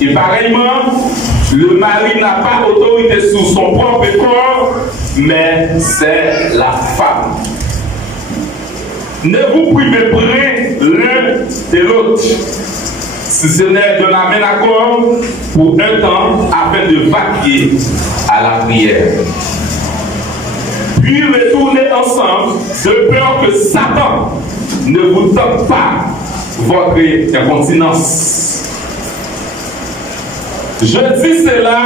Et pareillement, le mari n'a pas autorité sur son propre corps, mais c'est la femme. Ne vous privez pas l'un de l'autre, si ce n'est de la même accord pour un temps afin de vaquer à la prière. Puis retournez ensemble de peur que Satan ne vous tente pas votre incontinence. Je dis cela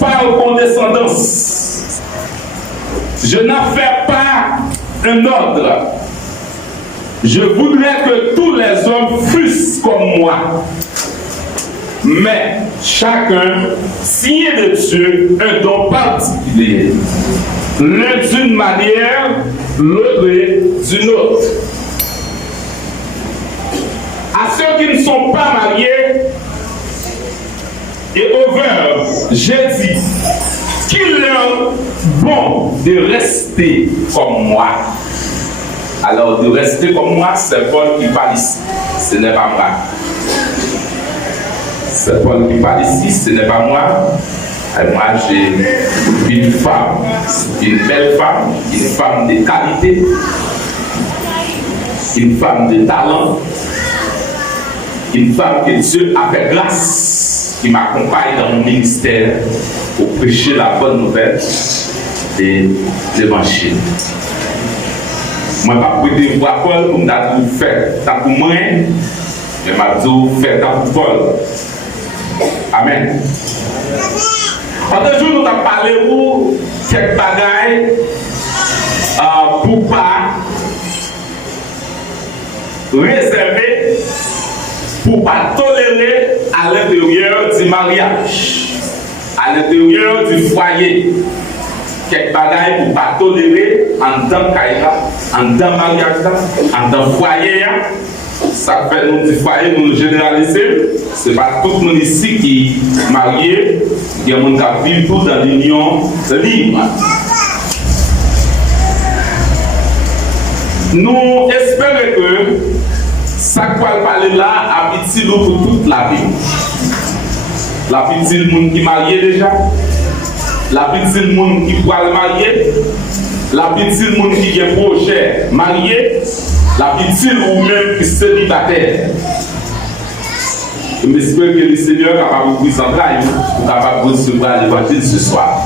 par condescendance. Je n'en fais pas un ordre. Je voudrais que tous les hommes fussent comme moi. Mais chacun signe de Dieu un don particulier. L'un d'une manière, l'autre d'une autre. À ceux qui ne sont pas mariés et aux veuves, j'ai dit qu'il leur est bon de rester comme moi. Alors, de rester comme moi, c'est Paul qui parle ici, ce n'est pas moi. C'est Paul qui parle ici, ce n'est pas moi. Et moi, j'ai une femme, une belle femme, une femme de qualité, une femme de talent, une femme que Dieu a fait grâce, qui m'accompagne dans mon ministère pour prêcher la bonne nouvelle de l'évangile. Moi, je ne vais pas prêter une voix Paul pour me faire tant pour moi, mais je vais faire tant pour Paul. Amen. Autre jour, nous avons parlé de quelques bagailles pour ne pas réserver, pour ne pas tolérer à l'intérieur du mariage, à l'intérieur du foyer. Quelques bagailles pour ne pas tolérer en tant qu'aïra, en tant que mariage, en tant que foyer. Ça fait nous du foyer, nous généraliser. Ce n'est pas tout le monde ici qui est marié, il y a des gens qui vivent tout dans l'union libre. Nous espérons que ça qu'on parler là a petit pour toute la vie. La petite monde qui est marié déjà, la petite monde qui pourra le marier, la petite monde qui a un projet marié, la petite ou même qui est célibataire. Je m'espère que le Seigneur est capable de vous présenter pour capable de recevoir l'évangile ce soir.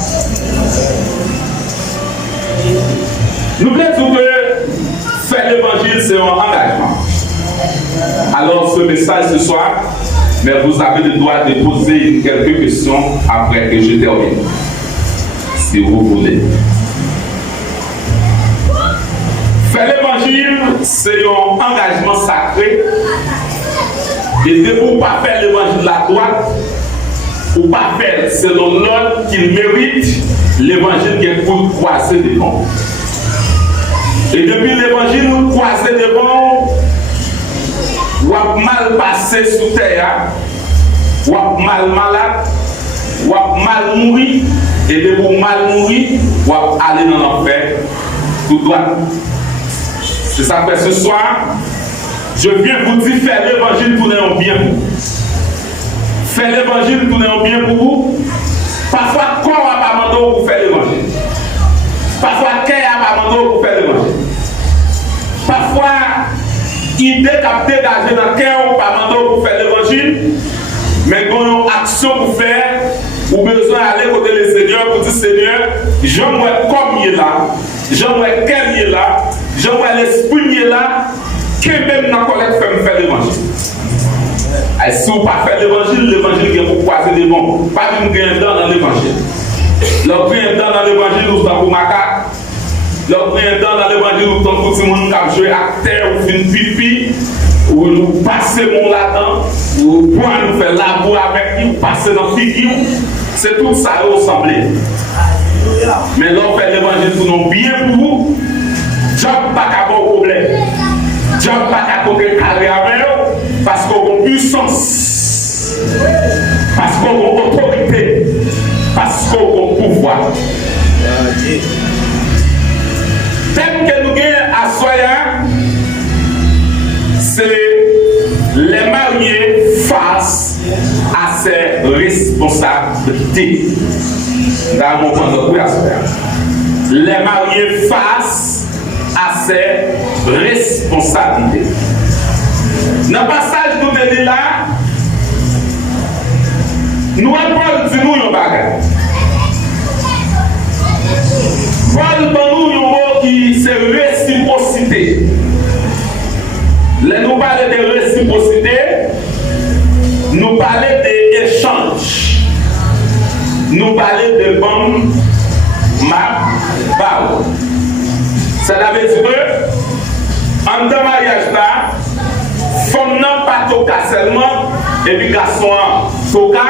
Nous voulons dire que faire l'évangile, c'est un engagement. Alors, ce message ce soir, mais vous avez le droit de poser quelques questions après que je termine. Si vous voulez. Faire l'évangile, c'est un engagement sacré. Et de vous pas faire l'évangile de la droite, ou pas faire selon l'ordre qu'il mérite, l'évangile qui est pour croiser devant. Et depuis l'évangile, nous croiser devant, ou a mal passé sous terre, ou a mal malade, ou a mal mourir, et de vous mal mourir, ou a aller dans l'enfer, tout droit. C'est ça que ce soir, je viens vous dire faire l'évangile pour nous bien pour vous. Faire l'évangile pour nous bien pour vous. Parfois, corps n'a pas mandé pour faire l'évangile. Parfois, cœur n'a pas mandé pour faire l'évangile. Parfois, idée qu'a dégagé dans le cœur n'a pas mandé pour faire l'évangile. Mais quand on a une action pour faire, ou besoin d'aller côté le Seigneur pour dire Seigneur, je vois comme il est là, je vois quel il est là, je vois l'esprit il est là. Que même dans la collecte fait faire l'évangile. Et si vous ne pas faire l'évangile, l'évangile est pour croiser des bons. Pas de gain dans l'évangile. Le gain dans l'évangile, vous êtes pour macaque. Le gain dans l'évangile, vous êtes pour tout le monde qui a joué acteur ou fait une pipi. Ou nous passez mon là-dedans. Ou pour nous faire l'amour avec lui, passer dans la figure. C'est tout ça qui ressemble. Mais là, on fait l'évangile pour nous bien pour vous. Job pas qu'à bon problème. Job pas qu'à côté carré avec eux, parce qu'on a puissance, parce qu'on a autorité, parce qu'on a pouvoir. Thème que nous avons à Soya, c'est les mariés face à ses responsabilités. Dans mon point de vue, les mariés face à ses responsabilités. Dans le passage que nous avons là, nous Paul dit nous un bagage. Paul dans nous un mot qui c'est réciprocité. Là nous parlons de réciprocité, nous parlons d'échange, nous parlons de bonne parole. Ça veut dire que en deux mariages là, femme n'a pas toca seulement et puis garçon toca,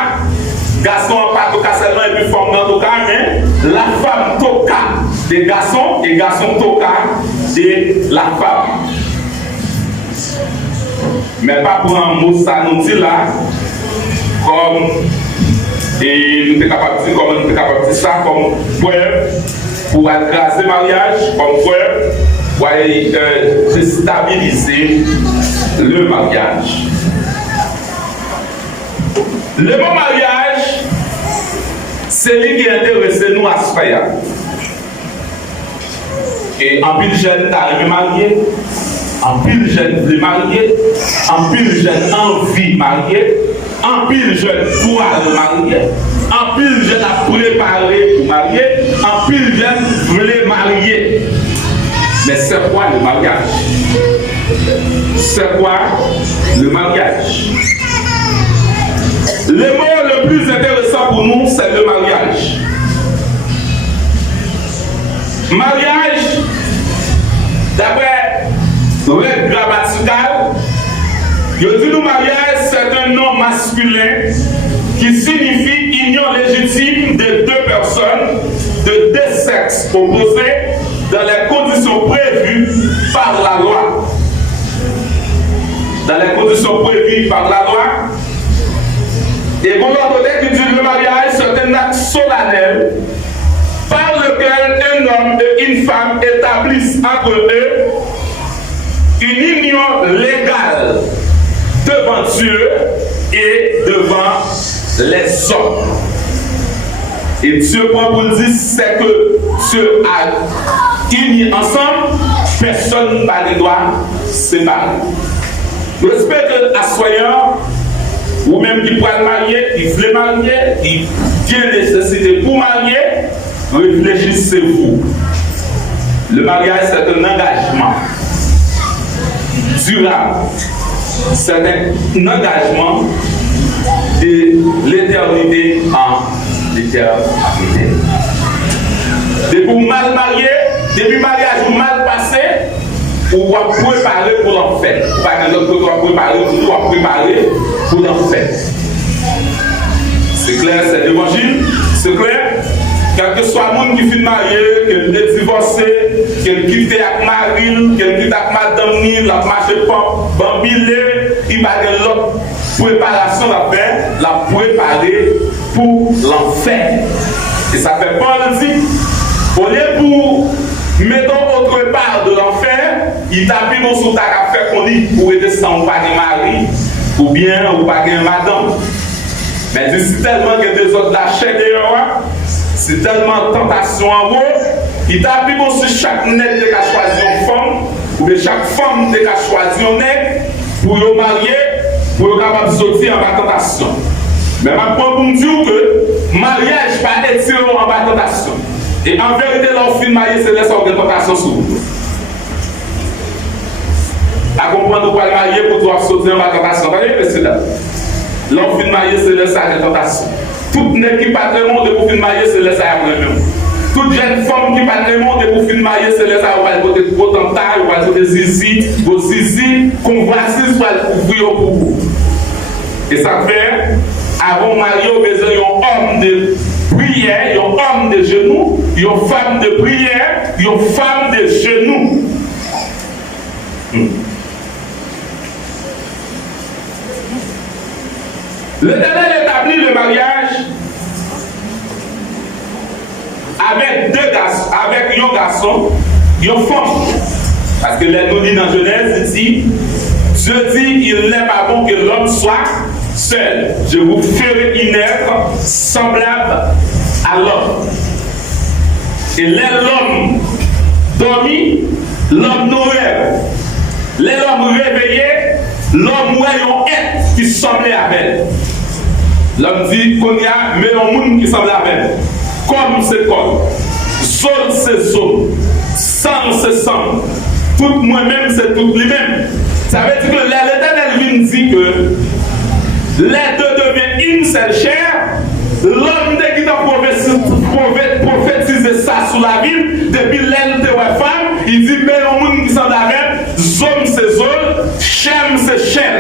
garçon pas toca seulement et puis femme n'a toca, mais la femme toca des garçons et garçon toca de la femme. Mais pas pour un mot ça nous dit là comme et nous sommes capables de dire ça comme preuve pour aggraver le mariage, comme preuve pour déstabiliser le mariage. Le bon mariage, c'est lui qui intéresse nous à se faire. Et en pile jeune, tu arrives marié, en pile jeune, tu es marié, en pile jeune, envie marié, en pile jeune, pour aller marier, en pile jeune, à préparer pour marier, en pile jeune, voulait marier. Mais c'est quoi le mariage? C'est quoi le mariage? Le mot le plus intéressant pour nous, c'est le mariage. Mariage, d'après règle grammaticale, je dis le mariage, c'est un nom masculin qui signifie union légitime de deux personnes de deux sexes opposés dans les conditions prévues par la loi. Dans les conditions prévues par la loi. Et pour l'autre côté qui dit le mariage, c'est un acte solennel par lequel un homme et une femme établissent entre eux une union légale devant Dieu et devant les hommes. Et Dieu prend pour dire, c'est que Dieu a uni ensemble, personne n'a le droit séparer. J'espère que à soyant, ou même qui pourrait marier, qui veut marier, qui tient nécessité pour marier, réfléchissez-vous. Le mariage, c'est un engagement durable. C'est un engagement de l'éternité en l'éternité. Depuis mal marié, depuis mariage mal passé, on va préparer pour l'enfer. Par exemple, on va préparer pour l'enfer. C'est clair, c'est l'évangile, c'est clair. Quel que soit le monde qui finit marié, qu'il est divorcé, qu'il quitte avec Marine, qu'il quitte avec Madame Nil, la marche pas, bambilé, il va de l'autre préparation à faire, la préparer pour l'enfer. Et ça fait Paul dit, au lieu pour mettons autre part de l'enfer, il tape mon sous ta fait qu'on dit pour aider sans pas de mari, ou bien ou pas de madame. Mais c'est tellement que des autres lâchent dehors. C'est tellement de tentation en haut, il t'a pris sur chaque nègre qui a choisi une femme, ou bien chaque femme qui a choisi un nègre, pour le marier, pour le capable de sortir en bas de tentation. Mais je pour me dire que le mariage n'est pas étiré en bas de tentation. Et en vérité, l'enfant marié, c'est laisser une tentation sur vous. À comprendre pourquoi le marié pour pouvoir sortir en bas de tentation. Vous voyez, monsieur là? L'enfant marié, c'est laisser une tentation. Toute nègre qui part le monde pour finir marier, c'est laisser à vous-même. Toute jeune femme qui part le monde pour finir marier, c'est laisser à vous côté de votre taille, ou à côté de zizi, vos zizi, convoitise pour couvrir pour vous. Et ça fait, avant de marier, vous avez besoin d'un homme de prière, un homme de genoux, une femme de prière, une femme de genoux. L'Éternel établit le mariage avec deux garçons, avec un garçon et une femme. Parce que nous dit dans Genèse, il dit, Dieu dit, il n'est pas bon que l'homme soit seul. Je vous ferai une œuvre semblable à l'homme. Et l'homme dormi, l'homme nous rêve. L'homme réveillé, l'homme voyant être qui semblait à elle. L'homme dit qu'on y a, mais un monde qui semble à elle. Comme c'est comme, zone c'est zone, sang c'est sang, tout moi-même c'est tout lui-même. Ça veut dire que l'Éternel vient dire que les deux deviennent une seule chair. L'homme qui a prophétisé ça sous la ville, depuis l'aile de la femme, il dit mais le monde qui s'en avait, zone c'est zone, chair c'est chair.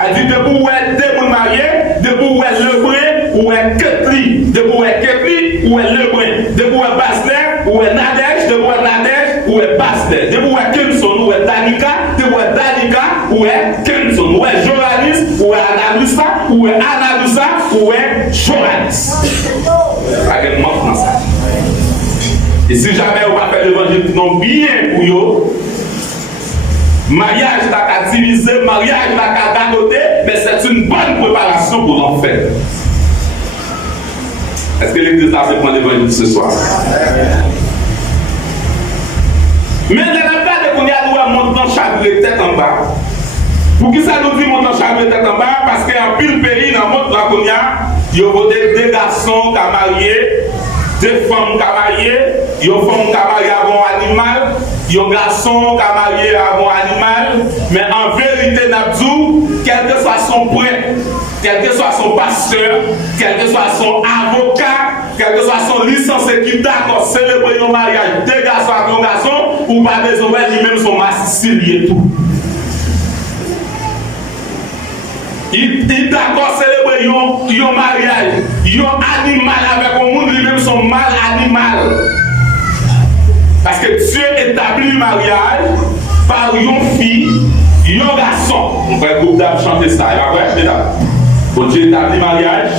Elle dit debout où est deux monde mariés, debout où est le brin, où est Ketli, debout où est Ketli, où est le brin, debout où est Basler, où est Nadège, debout où est Nadège, où est Basler, debout où est Kenson, où est Danica, debout où est Danica, où est Kenson, où est Joranis, où est Analusa, où est Analusa, où est Joranis. Avec moi dans ça. Et si jamais on va faire l'évangile non bien pour vous, mariage n'a qu'à diviser, mariage n'a qu'à gagoter, mais c'est une bonne préparation pour l'enfer. Est-ce que l'église a fait prendre l'évangile ce soir? Mais il n'y a pas de qu'on y a droit à monter dans chaque tête en bas. Pour qui ça nous dit monter dans chaque tête en bas? Parce qu'en pile pays, dans le monde, il y a des garçons qui sont mariés, des femmes qui sont mariées, il y a des femmes qui sont mariées avant un animal, il y a des garçons qui sont mariés avant un animal, mais en vérité, Nabdou, quel que soit son prêtre, quel que soit son pasteur, quel que soit son avocat, quel que soit son licencié qui d'accord célébrer un mariage, deux garçons avec un garçon, ou pas des hommes, lui-même son massicilier et tout. Il d'accord célébrer un mariage, un animal avec un monde, lui-même son mal animal. Parce que Dieu établit le mariage par une fille, un garçon. On va groupe d'âme chanter ça, il va acheter là. Bon Dieu établit le mariage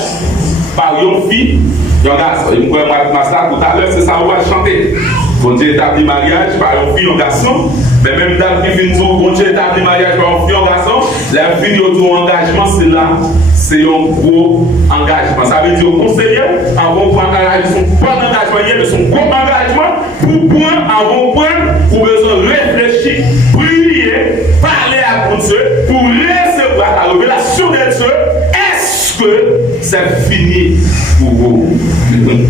par une fille, un garçon. Et moi, tout à l'heure, c'est ça, on va chanter. Bon Dieu établit le mariage par une fille, un garçon. Mais même dans le film, bon Dieu établit le mariage par une fille, un garçon. La fille autour engagement, c'est là. C'est un gros engagement. Ça veut dire au conseiller, un bon point d'engagement, pas d'engagement, mais son gros engagement pour point, un bon point, pour besoin de réfléchir, prier, parler à Dieu, pour recevoir la révélation de Dieu. Est-ce que c'est fini pour vous?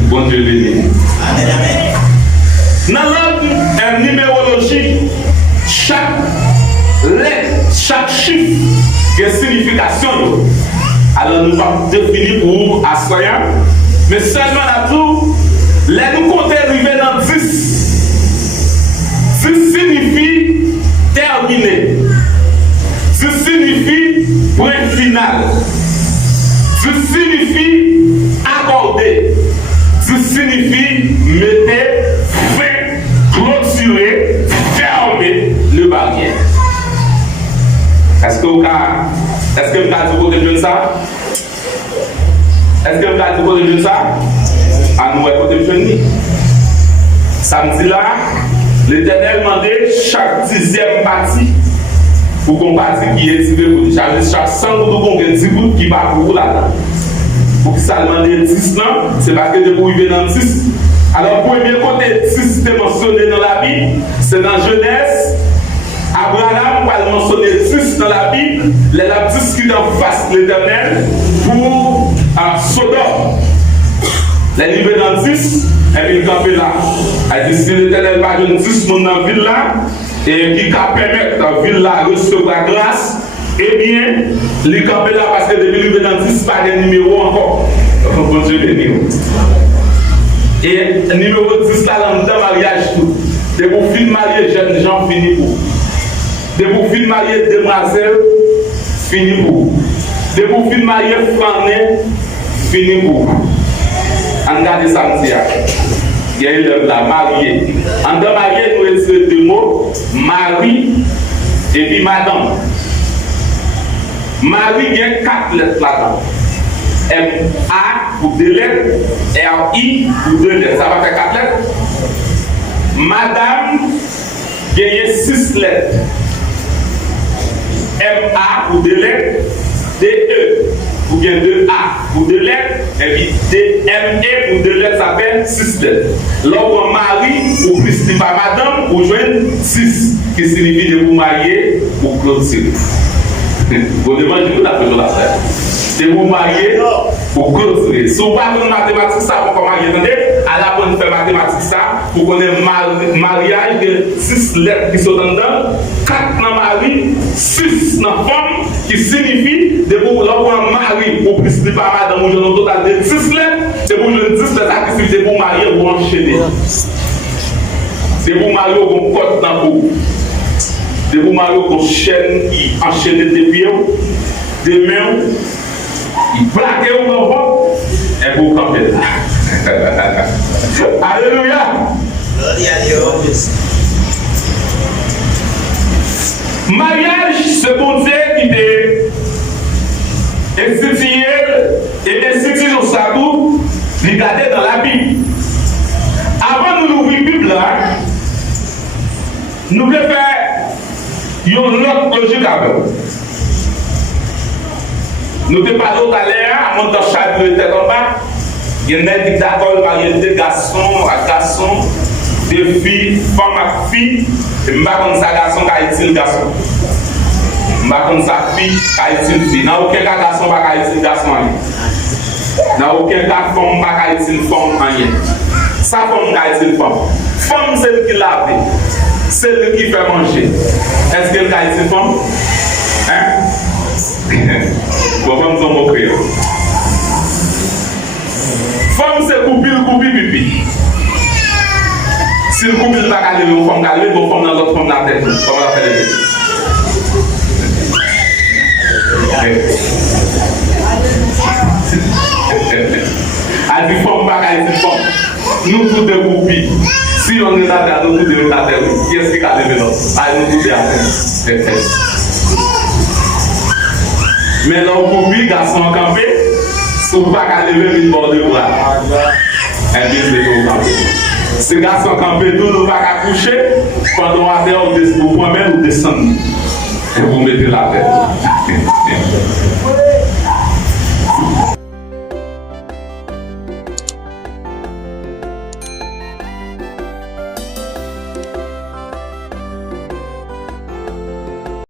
Bon Dieu béni. Amen, amen. Dans l'ordre numérologie, chaque lettre, chaque chiffre a une signification. Alors nous allons définir pour assoyant, mais seulement là tout, là nous comptons arriver dans 10. 10 signifie terminer. 10 signifie point final. 10 signifie accorder. 10 signifie mettre fin, clôturer, fermer le barrière. Est-ce que vous avez dit ça? Est-ce que vous avez dit ça? À nous, côté de samedi là, l'Éternel demandait chaque 10e partie pour qu'on partie qui est tiré pour chaque 100 gouttes, 10 gouttes qui va pour là-dedans. Pour que ça demande 10 ans, c'est parce que depuis qu'il dans 10. Alors, pour premier côté 10 est mentionné dans la Bible, c'est dans Genèse. Abraham va mentionner 10 dans la Bible, les 10 qui en face de l'Éternel pour Sodome. Les livres dans 10, et puis il campe là. Elle dit si l'Éternel va donner 10 personnes dans la ville là, et qui permettre la ville là de recevoir la grâce, eh bien, il campe là parce que depuis le livre dans 10, pas de numéro encore. Bon Dieu béni. Et le numéro 10 là, dans le mariage tout. Et pour finir marier, jeunes gens finis pour. De pour finir marier demoiselle, fini pour. De pour finir marier flané, fini pour. En garde samedi, il y a eu la mariée. En deux mariés, nous utilisons deux mots, mari et puis madame. Marie, il y a 4 lettres là-dedans. M-A pour 2 lettres, R-I pour 2 lettres. Ça va faire 4 lettres. Madame, il y a 6 lettres. M-A pour 2 lettres, DE, ou bien 2A pour 2 lettres, et puis DME pour 2 lettres, ça s'appelle 6 lettres. Lorsqu'on marie, ou plus de madame, ou joigne 6, qui signifie de vous marier ou clôturer. Vous demandez tout à fait la faire. De vous marier ou clôturer. Si vous parlez de mathématiques, ça, vous comment entendez? À la bonne faire mathématiques, ça, vous connaissez mariage de 6 lettres qui sont dedans, 4 dans mari, 6 dans femme, qui signifie de vous lorsqu'on marie ou plus de madame, ou un total de 6 lettres, de vous jouer 10 lettres qui signifie de vous marier ou enchaîner. De vous marier ou code dans vous. De vous marier ou chaîne qui enchaîne des pieds, des mains, qui plaquent au l'enfant, et vous campez là. Alléluia. Mariage, c'est bon Dieu qui est institué et institué au sabot, regardez dans la Bible. Avant de nous ouvrir la Bible là, nous voulons faire une autre logique avec vous. Nous te parlons tout à l'heure, avant dans chaque était en bas, il y a des d'accord mariés de garçons à garçons, de filles, femmes à filles, et je ne sais pas si garçon qui est garçon. Je ne sais pas si fille qui est fille. Dans aucun cas, garçon qui est garçon. Dans aucun cas, femme qui est femme. Ça, femme qui est femme. Femme, c'est elle qui lave, c'est elle qui fait manger. Est-ce qu'elle est femme? Hein? Bon, vamos en moquer. Femme, c'est couper, pipi. Si le couple n'est pas calé, on femme calée, on femme dans l'autre femme dans la tête. Comment on appelle les elle dit femme pas calée, c'est femme. Nous tous des coupis. Si on est dans la terre, nous tous des la terre. Qui est-ce qui a levé l'autre? Nous tous des à terre. Mais là, pour lui, garçon campé, si vous ne pouvez pas lever une bord de bras, elle vient de vous camper. Ce garçon campé, nous ne pouvons pas coucher, pendant la terre, vous prenez ou descendez. Et vous mettez la terre.